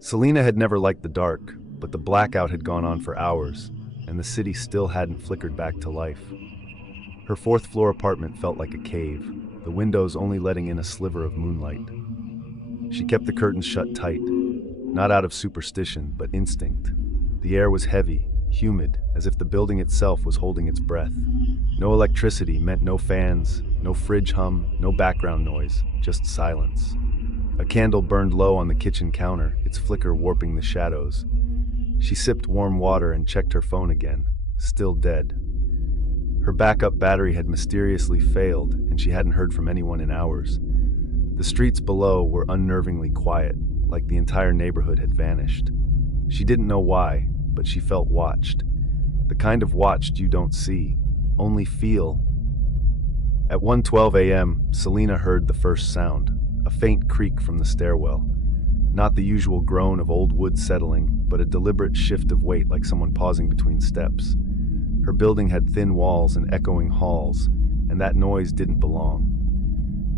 Selena had never liked the dark, but the blackout had gone on for hours, and the city still hadn't flickered back to life. Her fourth-floor apartment felt like a cave, the windows only letting in a sliver of moonlight. She kept the curtains shut tight, not out of superstition, but instinct. The air was heavy, humid, as if the building itself was holding its breath. No electricity meant no fans, no fridge hum, no background noise, just silence. A candle burned low on the kitchen counter, its flicker warping the shadows. She sipped warm water and checked her phone again, still dead. Her backup battery had mysteriously failed, and she hadn't heard from anyone in hours. The streets below were unnervingly quiet, like the entire neighborhood had vanished. She didn't know why, but she felt watched. The kind of watched you don't see, only feel. At 1:12 a.m., Selena heard the first sound, a faint creak from the stairwell. Not the usual groan of old wood settling, but a deliberate shift of weight like someone pausing between steps. Her building had thin walls and echoing halls, and that noise didn't belong.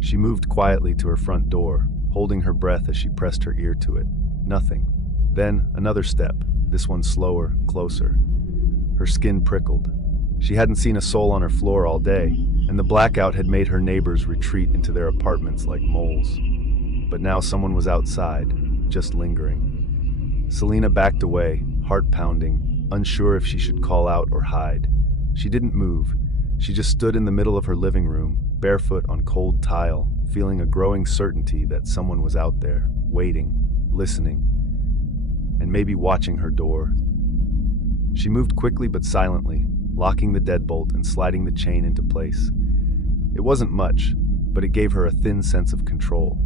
She moved quietly to her front door, holding her breath as she pressed her ear to it. Nothing. Then another step, this one slower, closer. Her skin prickled. She hadn't seen a soul on her floor all day, and the blackout had made her neighbors retreat into their apartments like moles. But now someone was outside, just lingering. Selena backed away, heart pounding, unsure if she should call out or hide. She didn't move. She just stood in the middle of her living room, barefoot on cold tile, feeling a growing certainty that someone was out there, waiting, listening, and maybe watching her door. She moved quickly but silently, locking the deadbolt and sliding the chain into place. It wasn't much, but it gave her a thin sense of control.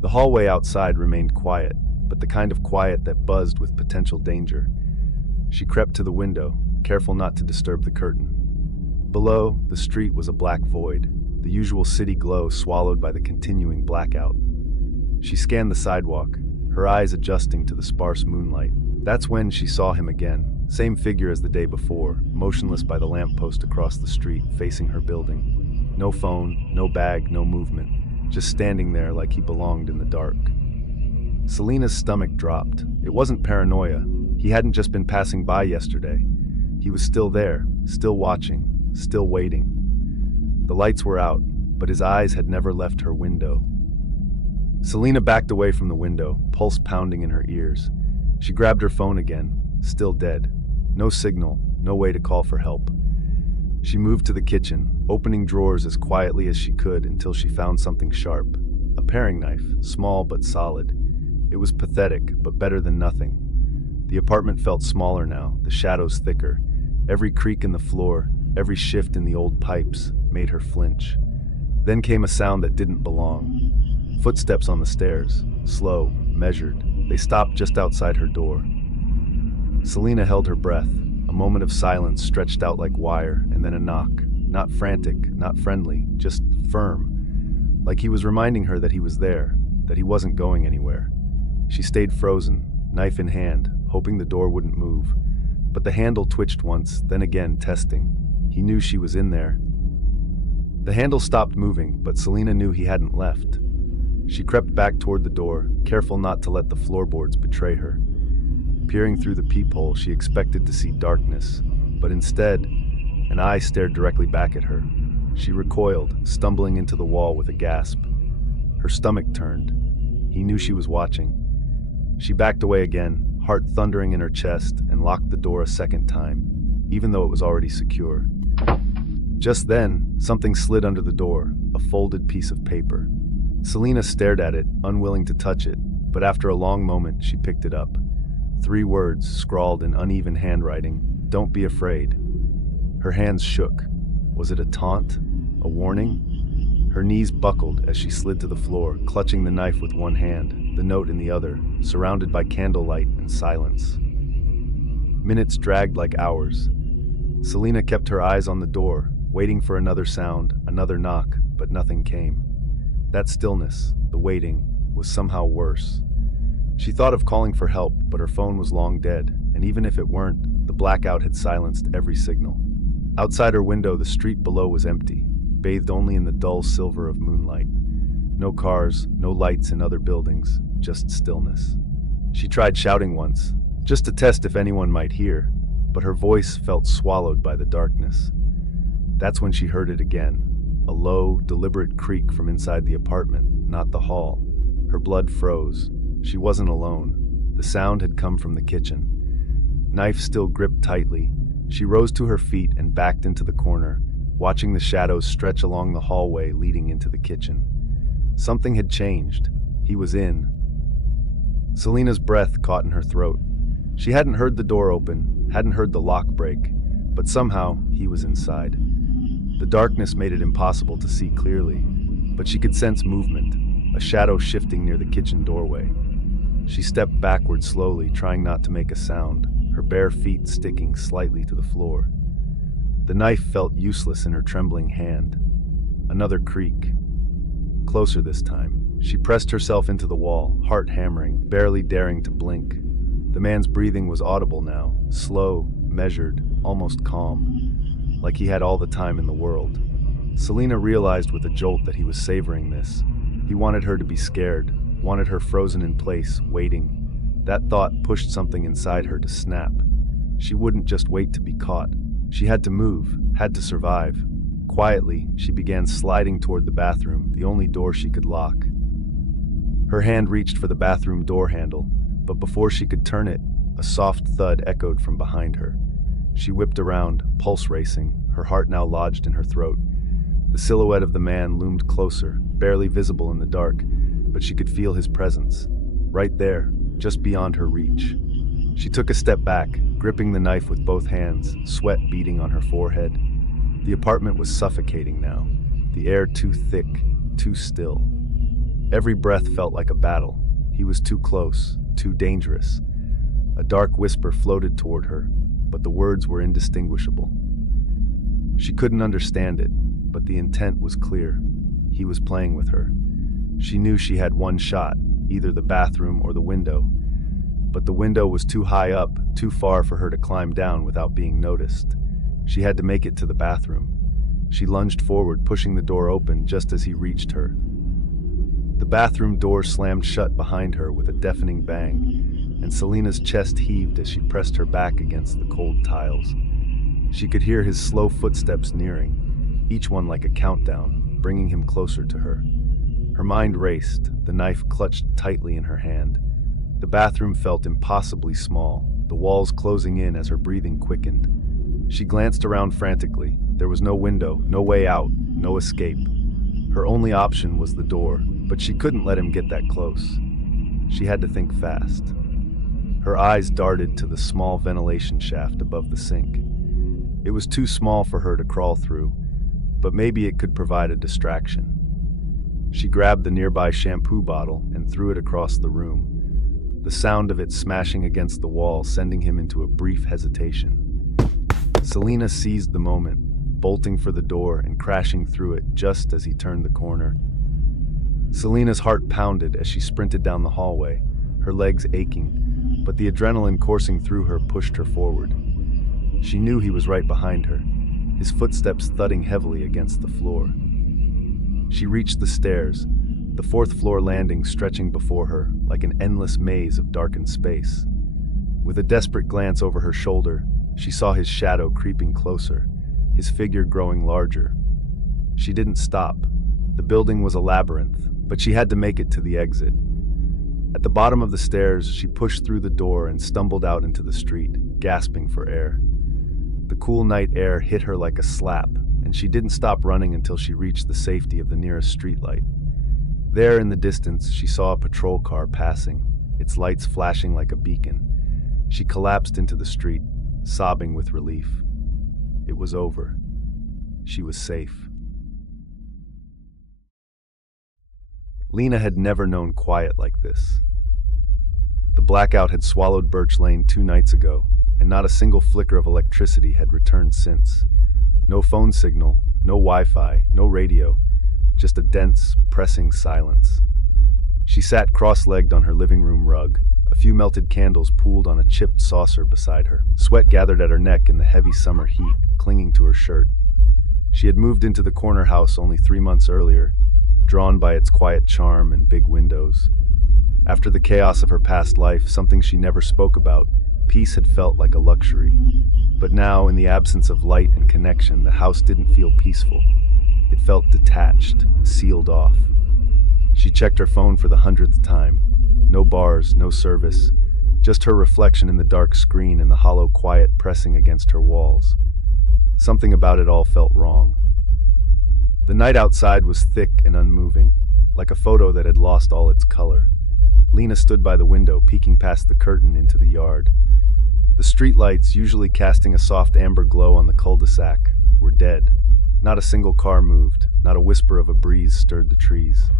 The hallway outside remained quiet, but the kind of quiet that buzzed with potential danger. She crept to the window, careful not to disturb the curtain. Below, the street was a black void, the usual city glow swallowed by the continuing blackout. She scanned the sidewalk, her eyes adjusting to the sparse moonlight. That's when she saw him again, same figure as the day before, motionless by the lamppost across the street, facing her building. No phone, no bag, no movement, just standing there like he belonged in the dark. Selena's stomach dropped. It wasn't paranoia. He hadn't just been passing by yesterday. He was still there, still watching, still waiting. The lights were out, but his eyes had never left her window. Selena backed away from the window, pulse pounding in her ears. She grabbed her phone again, still dead. No signal, no way to call for help. She moved to the kitchen, opening drawers as quietly as she could until she found something sharp. A paring knife, small but solid. It was pathetic, but better than nothing. The apartment felt smaller now, the shadows thicker. Every creak in the floor, every shift in the old pipes, made her flinch. Then came a sound that didn't belong. Footsteps on the stairs, slow, measured. They stopped just outside her door. Selena held her breath. A moment of silence stretched out like wire, and then a knock. Not frantic, not friendly, just firm. Like he was reminding her that he was there, that he wasn't going anywhere. She stayed frozen, knife in hand, hoping the door wouldn't move. But the handle twitched once, then again, testing. He knew she was in there. The handle stopped moving, but Selena knew he hadn't left. She crept back toward the door, careful not to let the floorboards betray her. Peering through the peephole, she expected to see darkness, but instead, an eye stared directly back at her. She recoiled, stumbling into the wall with a gasp. Her stomach turned. He knew she was watching. She backed away again, heart thundering in her chest, and locked the door a second time, even though it was already secure. Just then, something slid under the door, a folded piece of paper. Selena stared at it, unwilling to touch it, but after a long moment, she picked it up. 3 words, scrawled in uneven handwriting, "Don't be afraid." Her hands shook. Was it a taunt? A warning? Her knees buckled as she slid to the floor, clutching the knife with one hand, the note in the other, surrounded by candlelight and silence. Minutes dragged like hours. Selena kept her eyes on the door, waiting for another sound, another knock, but nothing came. That stillness, the waiting, was somehow worse. She thought of calling for help, but her phone was long dead, and even if it weren't, the blackout had silenced every signal. Outside her window, the street below was empty, bathed only in the dull silver of moonlight. No cars, no lights in other buildings, just stillness. She tried shouting once, just to test if anyone might hear, but her voice felt swallowed by the darkness. That's when she heard it again, a low, deliberate creak from inside the apartment, not the hall. Her blood froze. She wasn't alone. The sound had come from the kitchen. Knife still gripped tightly, she rose to her feet and backed into the corner, watching the shadows stretch along the hallway leading into the kitchen. Something had changed. He was in. Selena's breath caught in her throat. She hadn't heard the door open, hadn't heard the lock break, but somehow he was inside. The darkness made it impossible to see clearly, but she could sense movement, a shadow shifting near the kitchen doorway. She stepped backward slowly, trying not to make a sound, her bare feet sticking slightly to the floor. The knife felt useless in her trembling hand. Another creak. Closer this time. She pressed herself into the wall, heart hammering, barely daring to blink. The man's breathing was audible now, slow, measured, almost calm, like he had all the time in the world. Selena realized with a jolt that he was savoring this. He wanted her to be scared, wanted her frozen in place, waiting. That thought pushed something inside her to snap. She wouldn't just wait to be caught. She had to move, had to survive. Quietly, she began sliding toward the bathroom, the only door she could lock. Her hand reached for the bathroom door handle, but before she could turn it, a soft thud echoed from behind her. She whipped around, pulse racing, her heart now lodged in her throat. The silhouette of the man loomed closer, barely visible in the dark, but she could feel his presence. Right there, just beyond her reach. She took a step back, gripping the knife with both hands, sweat beading on her forehead. The apartment was suffocating now, the air too thick, too still. Every breath felt like a battle. He was too close, too dangerous. A dark whisper floated toward her, but the words were indistinguishable. She couldn't understand it, but the intent was clear. He was playing with her. She knew she had one shot, either the bathroom or the window. But the window was too high up, too far for her to climb down without being noticed. She had to make it to the bathroom. She lunged forward, pushing the door open just as he reached her. The bathroom door slammed shut behind her with a deafening bang, and Selena's chest heaved as she pressed her back against the cold tiles. She could hear his slow footsteps nearing, each one like a countdown, bringing him closer to her. Her mind raced, the knife clutched tightly in her hand. The bathroom felt impossibly small, the walls closing in as her breathing quickened. She glanced around frantically. There was no window, no way out, no escape. Her only option was the door, but she couldn't let him get that close. She had to think fast. Her eyes darted to the small ventilation shaft above the sink. It was too small for her to crawl through, but maybe it could provide a distraction. She grabbed the nearby shampoo bottle and threw it across the room, the sound of it smashing against the wall sending him into a brief hesitation. Selena seized the moment, bolting for the door and crashing through it just as he turned the corner. Selena's heart pounded as she sprinted down the hallway, her legs aching, but the adrenaline coursing through her pushed her forward. She knew he was right behind her, his footsteps thudding heavily against the floor. She reached the stairs, the fourth-floor landing stretching before her like an endless maze of darkened space. With a desperate glance over her shoulder, she saw his shadow creeping closer, his figure growing larger. She didn't stop. The building was a labyrinth, but she had to make it to the exit. At the bottom of the stairs, she pushed through the door and stumbled out into the street, gasping for air. The cool night air hit her like a slap, and she didn't stop running until she reached the safety of the nearest streetlight. There in the distance, she saw a patrol car passing, its lights flashing like a beacon. She collapsed into the street, sobbing with relief. It was over. She was safe. Lena had never known quiet like this. The blackout had swallowed Birch Lane 2 nights ago, and not a single flicker of electricity had returned since. No phone signal, no Wi-Fi, no radio, just a dense, pressing silence. She sat cross-legged on her living room rug, a few melted candles pooled on a chipped saucer beside her. Sweat gathered at her neck in the heavy summer heat, clinging to her shirt. She had moved into the corner house only 3 months earlier, drawn by its quiet charm and big windows. After the chaos of her past life, something she never spoke about, peace had felt like a luxury. But now, in the absence of light and connection, the house didn't feel peaceful. It felt detached, sealed off. She checked her phone for the 100th time. No bars, no service, just her reflection in the dark screen and the hollow quiet pressing against her walls. Something about it all felt wrong. The night outside was thick and unmoving, like a photo that had lost all its color. Lena stood by the window, peeking past the curtain into the yard. The streetlights, usually casting a soft amber glow on the cul-de-sac, were dead. Not a single car moved, not a whisper of a breeze stirred the trees.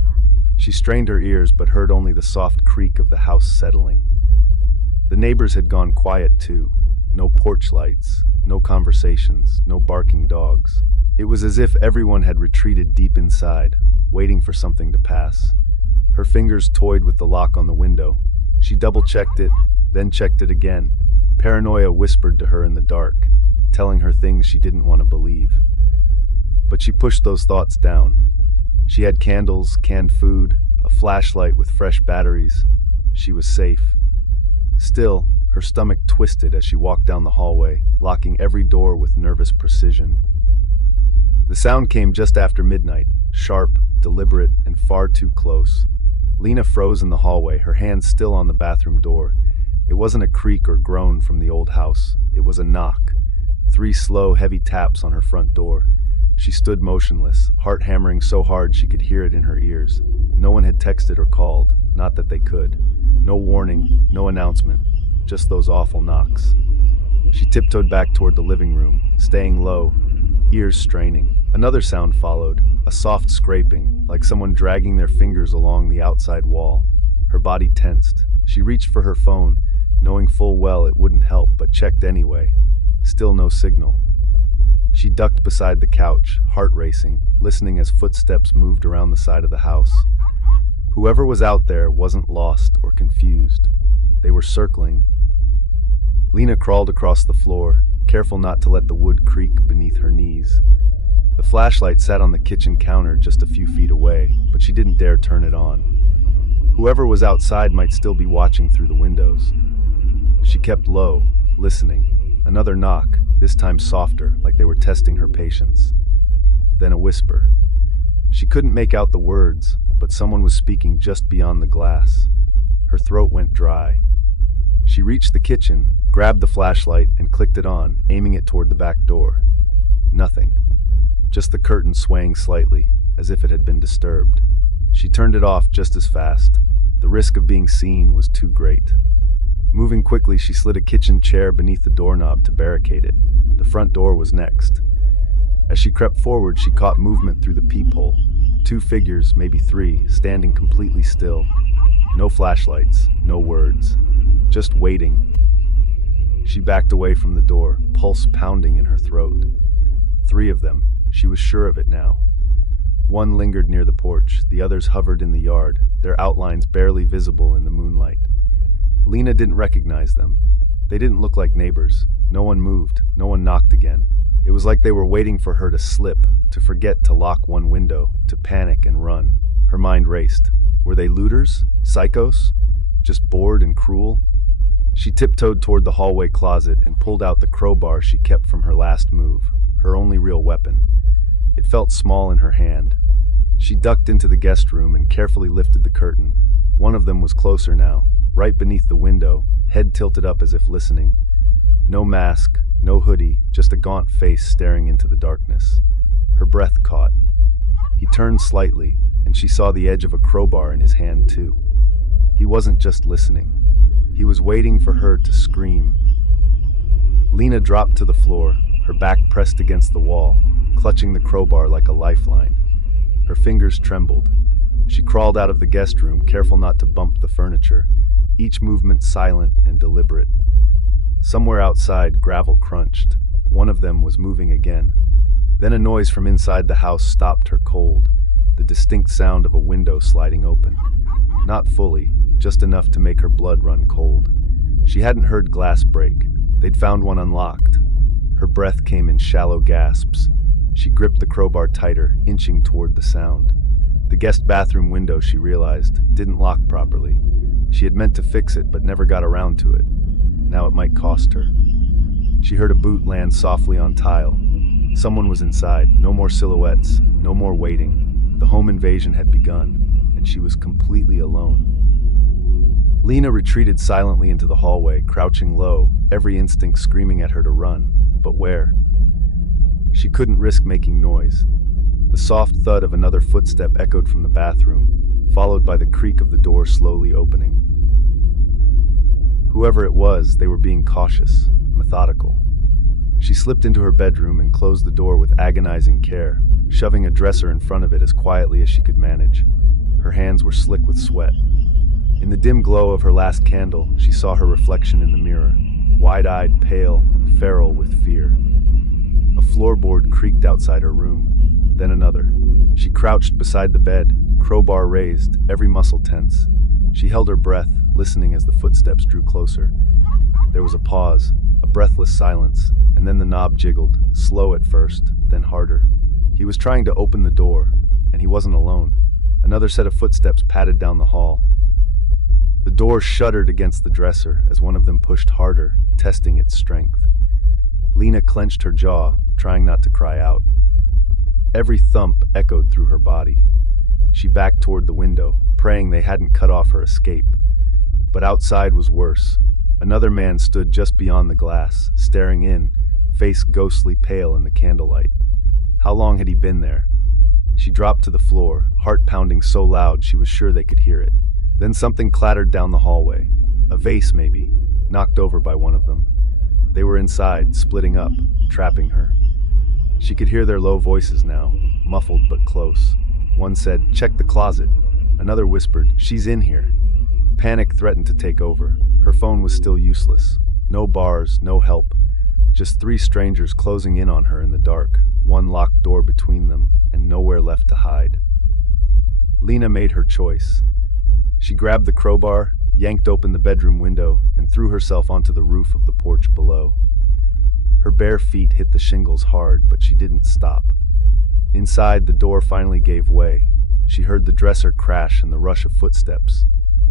She strained her ears but heard only the soft creak of the house settling. The neighbors had gone quiet too. No porch lights, no conversations, no barking dogs. It was as if everyone had retreated deep inside, waiting for something to pass. Her fingers toyed with the lock on the window. She double-checked it, then checked it again. Paranoia whispered to her in the dark, telling her things she didn't want to believe. But she pushed those thoughts down. She had candles, canned food, a flashlight with fresh batteries. She was safe. Still, her stomach twisted as she walked down the hallway, locking every door with nervous precision. The sound came just after midnight, sharp, deliberate, and far too close. Lena froze in the hallway, her hand still on the bathroom door. It wasn't a creak or groan from the old house. It was a knock. 3 slow, heavy taps on her front door. She stood motionless, heart hammering so hard she could hear it in her ears. No one had texted or called, not that they could. No warning, no announcement, just those awful knocks. She tiptoed back toward the living room, staying low, ears straining. Another sound followed, a soft scraping, like someone dragging their fingers along the outside wall. Her body tensed. She reached for her phone, knowing full well it wouldn't help, but checked anyway. Still no signal. She ducked beside the couch, heart racing, listening as footsteps moved around the side of the house. Whoever was out there wasn't lost or confused. They were circling. Lena crawled across the floor, careful not to let the wood creak beneath her knees. The flashlight sat on the kitchen counter just a few feet away, but she didn't dare turn it on. Whoever was outside might still be watching through the windows. She kept low, listening. Another knock, this time softer, like they were testing her patience. Then a whisper. She couldn't make out the words, but someone was speaking just beyond the glass. Her throat went dry. She reached the kitchen, grabbed the flashlight, and clicked it on, aiming it toward the back door. Nothing. Just the curtain swaying slightly, as if it had been disturbed. She turned it off just as fast. The risk of being seen was too great. Moving quickly, she slid a kitchen chair beneath the doorknob to barricade it. The front door was next. As she crept forward, she caught movement through the peephole. 2 figures, maybe 3, standing completely still. No flashlights, no words. Just waiting. She backed away from the door, pulse pounding in her throat. 3 of them. She was sure of it now. One lingered near the porch, the others hovered in the yard, their outlines barely visible in the moonlight. Lena didn't recognize them. They didn't look like neighbors. No one moved, no one knocked again. It was like they were waiting for her to slip, to forget to lock one window, to panic and run. Her mind raced. Were they looters? Psychos? Just bored and cruel? She tiptoed toward the hallway closet and pulled out the crowbar she kept from her last move, her only real weapon. It felt small in her hand. She ducked into the guest room and carefully lifted the curtain. One of them was closer now, right beneath the window, head tilted up as if listening. No mask, no hoodie, just a gaunt face staring into the darkness. Her breath caught. He turned slightly, and she saw the edge of a crowbar in his hand too. He wasn't just listening. He was waiting for her to scream. Lena dropped to the floor, her back pressed against the wall, clutching the crowbar like a lifeline. Her fingers trembled. She crawled out of the guest room, careful not to bump the furniture, each movement silent and deliberate. Somewhere outside, gravel crunched. One of them was moving again. Then a noise from inside the house stopped her cold, the distinct sound of a window sliding open. Not fully, just enough to make her blood run cold. She hadn't heard glass break. They'd found one unlocked. Her breath came in shallow gasps. She gripped the crowbar tighter, inching toward the sound. The guest bathroom window, she realized, didn't lock properly. She had meant to fix it, but never got around to it. Now it might cost her. She heard a boot land softly on tile. Someone was inside. No more silhouettes, no more waiting. The home invasion had begun, and she was completely alone. Lena retreated silently into the hallway, crouching low, every instinct screaming at her to run. But where? She couldn't risk making noise. The soft thud of another footstep echoed from the bathroom, followed by the creak of the door slowly opening. Whoever it was, they were being cautious, methodical. She slipped into her bedroom and closed the door with agonizing care, shoving a dresser in front of it as quietly as she could manage. Her hands were slick with sweat. In the dim glow of her last candle, she saw her reflection in the mirror, wide-eyed, pale, feral with fear. A floorboard creaked outside her room, then another. She crouched beside the bed, crowbar raised, every muscle tense. She held her breath, listening as the footsteps drew closer. There was a pause, a breathless silence, and then the knob jiggled, slow at first, then harder. He was trying to open the door, and he wasn't alone. Another set of footsteps padded down the hall. The door shuddered against the dresser as one of them pushed harder, testing its strength. Lena clenched her jaw, trying not to cry out. Every thump echoed through her body. She backed toward the window, praying they hadn't cut off her escape. But outside was worse. Another man stood just beyond the glass, staring in, face ghostly pale in the candlelight. How long had he been there? She dropped to the floor, heart pounding so loud she was sure they could hear it. Then something clattered down the hallway. A vase, maybe, knocked over by one of them. They were inside, splitting up, trapping her. She could hear their low voices now, muffled but close. One said, "Check the closet." Another whispered, "She's in here." Panic threatened to take over. Her phone was still useless. No bars, no help. Just three strangers closing in on her in the dark, one locked door between them, and nowhere left to hide. Lena made her choice. She grabbed the crowbar, yanked open the bedroom window, and threw herself onto the roof of the porch below. Her bare feet hit the shingles hard, but she didn't stop. Inside, the door finally gave way. She heard the dresser crash and the rush of footsteps.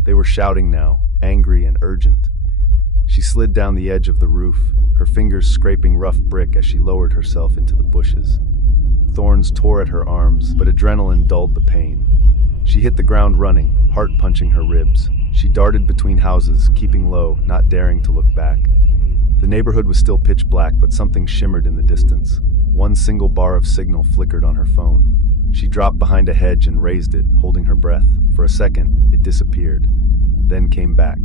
They were shouting now, angry and urgent. She slid down the edge of the roof, her fingers scraping rough brick as she lowered herself into the bushes. Thorns tore at her arms, but adrenaline dulled the pain. She hit the ground running, heart punching her ribs. She darted between houses, keeping low, not daring to look back. The neighborhood was still pitch black, but something shimmered in the distance. One single bar of signal flickered on her phone. She dropped behind a hedge and raised it, holding her breath. For a second, it disappeared, then came back.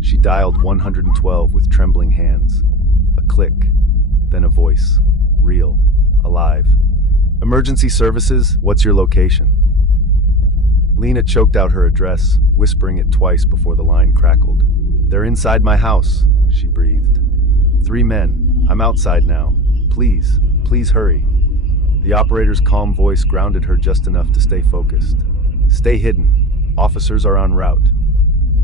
She dialed 112 with trembling hands. A click, then a voice. Real, alive. "Emergency services, what's your location?" Lena choked out her address, whispering it twice before the line crackled. "They're inside my house," she breathed. "3 men. I'm outside now. Please, please hurry." The operator's calm voice grounded her just enough to stay focused. "Stay hidden. Officers are en route."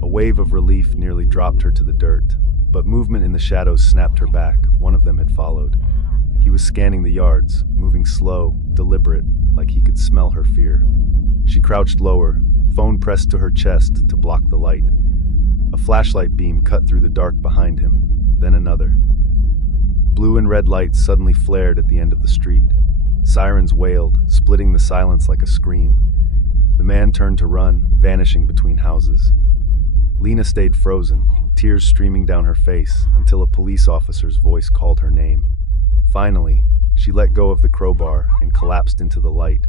A wave of relief nearly dropped her to the dirt, but movement in the shadows snapped her back. One of them had followed. He was scanning the yards, moving slow, deliberate, like he could smell her fear. She crouched lower, phone pressed to her chest to block the light. A flashlight beam cut through the dark behind him, then another. Blue and red lights suddenly flared at the end of the street. Sirens wailed, splitting the silence like a scream. The man turned to run, vanishing between houses. Lena stayed frozen, tears streaming down her face, until a police officer's voice called her name. Finally, she let go of the crowbar and collapsed into the light.